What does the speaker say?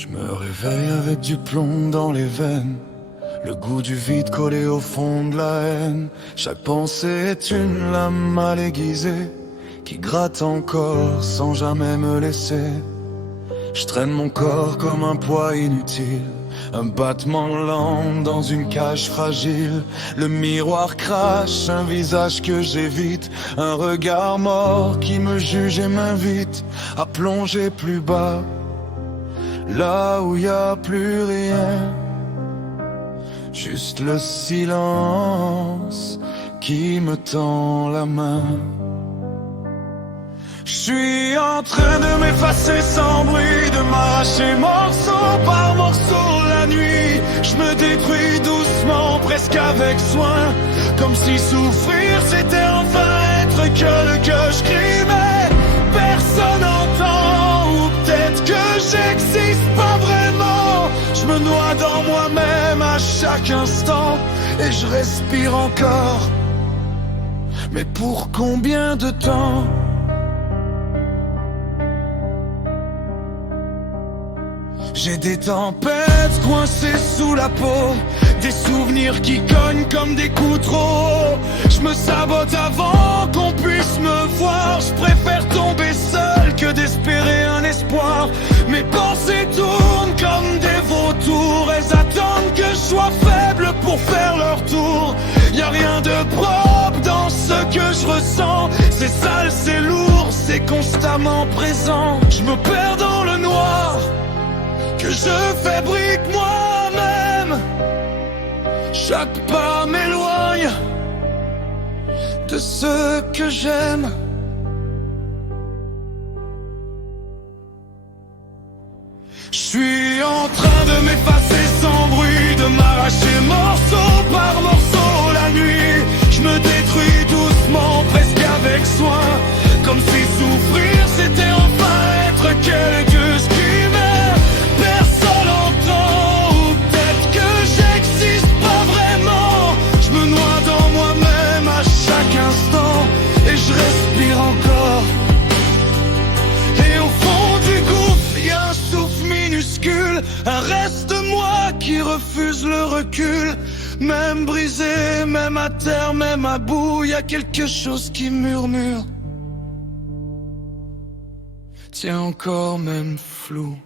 Je me réveille avec du plomb dans les veines, le goût du vide collé au fond de la haine. Chaque pensée est une lame mal aiguisée qui gratte encore sans jamais me laisser. Je traîne mon corps comme un poids inutile, un battement lent dans une cage fragile. Le miroir crache un visage que j'évite, un regard mort qui me juge et m'invite à plonger plus bas, là où y a plus rien, juste le silence qui me tend la main. Je suis en train de m'effacer sans bruit, de m'arracher morceau par morceau la nuit. Je me détruis doucement, presque avec soin, comme si souffrir c'était enfin être que je crie, mais personne n'entend. Ou peut-être que j'existe pas vraiment. Je me noie dans moi-même à chaque instant et je respire encore. Mais pour combien de temps? J'ai des tempêtes coincées sous la peau, des souvenirs qui cognent comme des coups trop. Je me sabote avant qu'on puisse me voir. Je préfère tomber seul que d'espérer un espoir. Mes pensées tournent comme des vautours. Elles attendent que je sois faible pour faire leur tour. Y'a rien de propre dans ce que je ressens. C'est sale, c'est lourd, c'est constamment présent. Je me perds dans le noir que je fabrique moi-même. Chaque pas m'éloigne de ce que j'aime. Je suis en train de m'effacer sans bruit, de m'arracher morceau par morceau la nuit. Je me détruis doucement, presque avec soin, comme si souffrir c'était enfin être quelqu'un. Je crie mais personne n'entend. Ou peut-être que j'existe pas vraiment. Je me noie dans moi-même à chaque instant et je respire encore. Et au fond du gouffre y a un souffle minuscule, un reste de moi qui refuse le recul. Même brisé, même à terre, même à bout, y a quelque chose qui murmure. Tiens encore même flou.